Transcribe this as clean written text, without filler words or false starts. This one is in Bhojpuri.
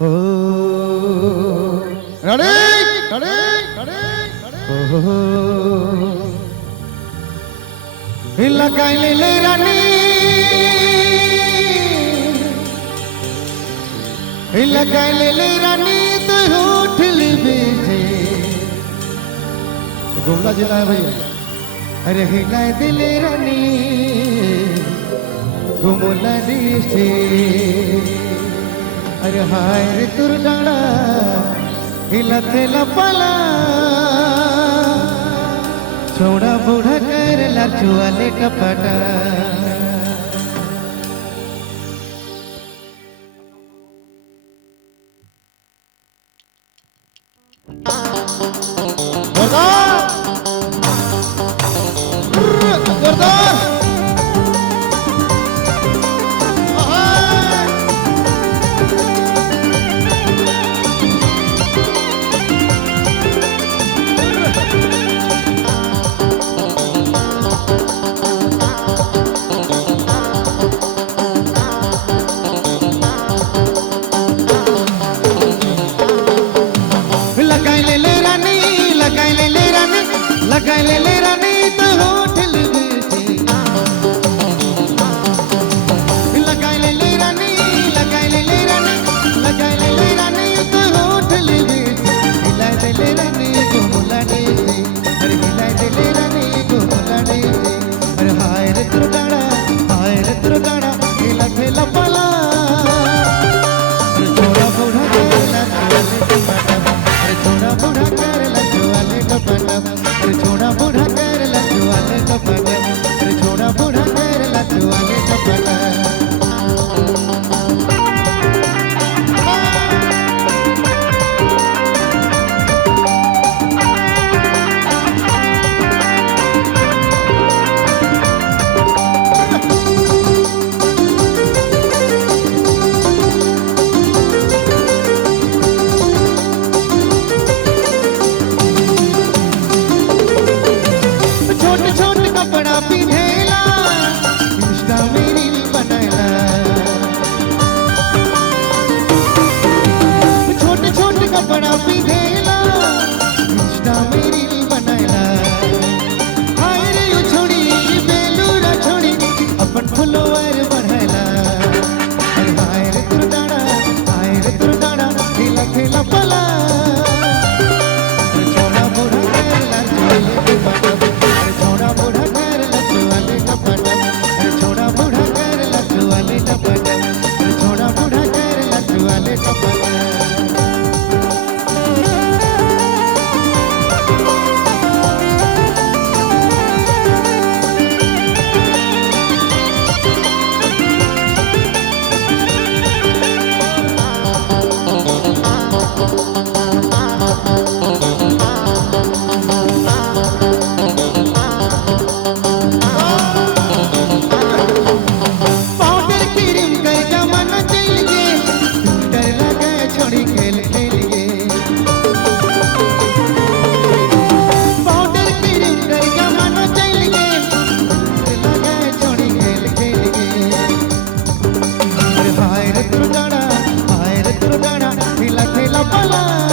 हो रेडी रेडी रेडी हो लगाइले रानी लगाइले रानी तो होठ बेचे गुमला जिला है भैया अरे हिलाए दिल रानी घुमला दिसे अरे हाय रे तुरडाणा हिला थेला पाला छोड़ा बूढ़ा कर लाचू वाले कपटा लगाइले रानी तो होठल बेचे लगाइले रानी लगाइले रानी लगाइले रानी तो होठल बेचे हिला दिले रानी घुमला देसे अरे हिला दिले रानी घुमला देसे अरे हाय रे तुरगाड़ा हिला थेला पाला अरे छोड़ा बूढ़ा करेला वाले टमाटा अरे छोड़ा बूढ़ा करेला वाले टमाटा छोड़ा बूढ़ा कर लड्डू वाले कपड़ा अरे छोड़ा बूढ़ा कर लड्डू वाले कपड़ा हिला थेला पाला